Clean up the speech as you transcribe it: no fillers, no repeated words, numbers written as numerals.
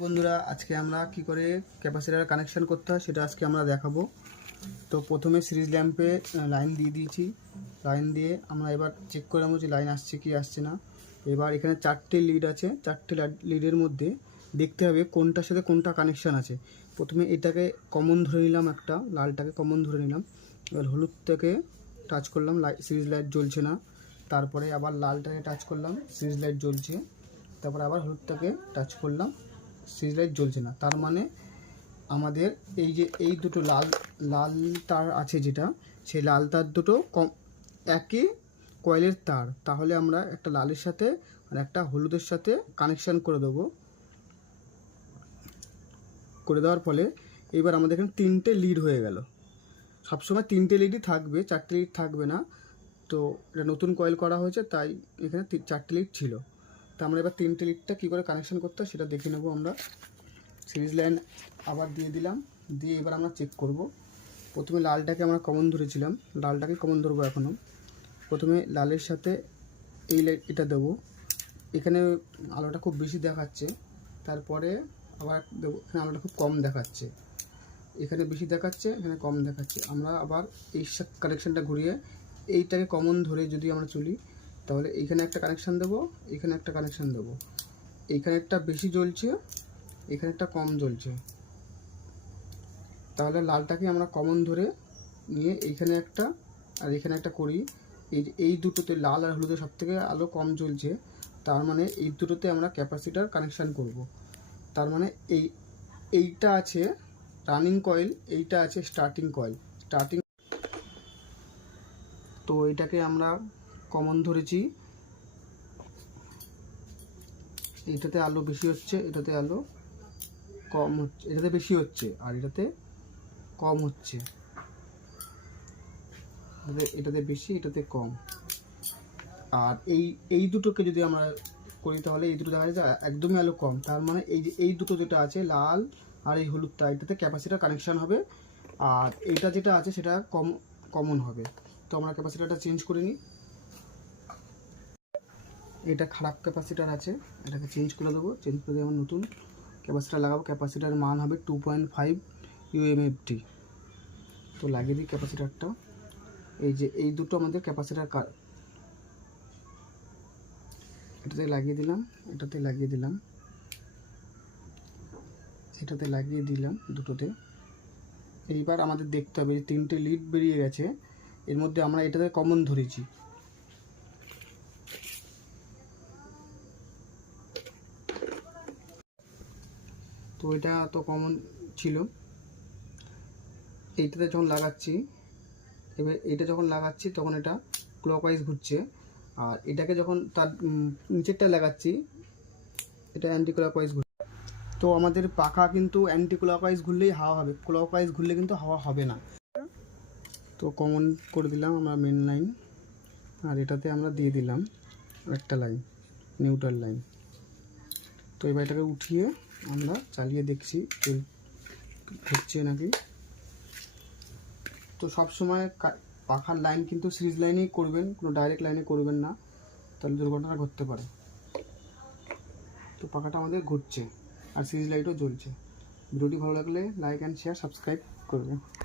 বন্ধুরা, আজকে আমরা কি করে ক্যাপাসিটর কানেকশন করতে হয় সেটা আজকে আমরা দেখাবো। তো প্রথমে সিরিজ ল্যাম্পে লাইন দিয়ে দিয়েছি। লাইন দিয়ে আমরা এবার চেক করে নেবো যে লাইন আসছে কি আসছে না। এবার এখানে 4টে লিড আছে, 4টে লিডের মধ্যে দেখতে হবে কোনটার সাথে কোনটা কানেকশান আছে। প্রথমে এটাকে কমন ধরে নিলাম, একটা লালটাকে কমন ধরে নিলাম। এবার হলুদটাকে টাচ করলাম, সিরিজ লাইট জ্বলছে না। তারপরে আবার লালটাকে টাচ করলাম, সিরিজ লাইট জ্বলছে। তারপরে আবার হলুদটাকে টাচ করলাম, সিরিজ লাইট জ্বলছে না। তার মানে আমাদের এই দুটো লাল তার আছে, যেটা সেই লাল তার দুটো একই কয়েলের তার। তাহলে আমরা একটা লালের সাথে আর একটা হলুদের সাথে কানেকশান করে দেবো। করে দেওয়ার ফলে এবার আমাদের এখানে 3টে লিড হয়ে গেল। সবসময় 3টে লিডই থাকবে, 4টে লিড থাকবে না। তো এটা নতুন কয়েল করা হয়েছে, তাই এখানে 4টে লিড ছিল। তো আমরা এবার 3টে লিডটা কী করে কানেকশান করতে হয় সেটা দেখে নেবো আমরা। সিরিজ লাইন আবার দিয়ে দিলাম, দিয়ে এবার আমরা চেক করব। প্রথমে লালটাকে আমরা কমন ধরেছিলাম, লালটাকে কমন ধরবো এখনও। প্রথমে লালের সাথে এই লাইট এটা দেবো। এখানে আলোটা খুব বেশি দেখাচ্ছে, তারপরে আবার দেবো। এখানে আলোটা খুব কম দেখাচ্ছে, এখানে বেশি দেখাচ্ছে, এখানে কম দেখাচ্ছে। আমরা আবার এই কানেকশানটা ঘুরিয়ে এইটাকে কমন ধরে যদি আমরা চলি, তাহলে এইখানে একটা কানেকশান দেবো, এখানে একটা কানেকশান দেবো। এইখানে একটা বেশি জ্বলছে, এখানে একটা কম জ্বলছে। তাহলে লালটাকে আমরা কমন ধরে নিয়ে এইখানে একটা আর এখানে একটা করি। এই দুটোতে, লাল আর হলুদের সবথেকে আলো কম জ্বলছে, তার মানে এই দুটোতে আমরা ক্যাপাসিটার কানেকশান করব। তার মানে এইটা আছে রানিং কয়েল, এইটা আছে স্টার্টিং কয়েল। তো এইটাকে আমরা কমন ধরেছি, এইটাতে আলো বেশি হচ্ছে, এটাতে আলো কম হচ্ছে, এটাতে বেশি হচ্ছে আর এটাতে কম হচ্ছে। এটাতে বেশি, এটাতে কম। আর এই দুটোকে যদি আমরা করি, তাহলে এই দুটো দেখা যায় একদমই আলো কম। তার মানে এই দুটো যেটা আছে লাল আর এই হলুদটা, এটাতে ক্যাপাসিটার কানেকশান হবে। আর এইটা যেটা আছে সেটা কমন হবে। তো আমরা ক্যাপাসিটারটা চেঞ্জ করে নিই। এটা খারাপ ক্যাপাসিটার আছে, এটাকে চেঞ্জ করে দেবো। চেঞ্জ করে দিয়ে আমরা নতুন ক্যাপাসিটার লাগাবো। ক্যাপাসিটার মান হবে 2.5 UMFT। তো লাগিয়ে দিই ক্যাপাসিটারটা। এই দুটো আমাদের ক্যাপাসিটার এটাতে লাগিয়ে দিলাম, এটাতে লাগিয়ে দিলাম, এটাতে লাগিয়ে দিলাম দুটোতে। এইবার আমাদের দেখতে হবে যে 3টে লিড বেরিয়ে গেছে, এর মধ্যে আমরা এটাতে কমন ধরেছি। তো এটা তো কমন ছিল। এইটাতে যখন লাগাচ্ছি, এবার এটা যখন লাগাচ্ছি তখন এটা ক্লকওয়াইজ ঘুরছে। আর এটাকে যখন তার নিচেরটা লাগাচ্ছি, এটা অ্যান্টি ক্লকওয়াইজ ঘুরছে। তো আমাদের পাখা কিন্তু অ্যান্টি ক্লকওয়াইজ ঘুরলেই হাওয়া হবে, ক্লকওয়াইজ ঘুরলে কিন্তু হাওয়া হবে না। তো কমন করে দিলাম আমরা মেন লাইন, আর এটাতে আমরা দিয়ে দিলাম একটা লাইন, নিউট্রাল লাইন। তো এবার এটাকে উঠিয়ে আমরা চালিয়ে দেখছি হচ্ছে নাকি। তো সব সময় পাখার লাইন কিন্তু সিরিজ লাইনেই করবেন, কোনো ডাইরেক্ট লাইনে করবেন না, তাহলে দুর্ঘটনা ঘটতে পারে। তো পাখাটা আমাদের ঘুরছে আর সিরিজ লাইটও জ্বলছে। ভিডিওটি ভালো লাগলে লাইক অ্যান্ড শেয়ার, সাবস্ক্রাইব করবেন।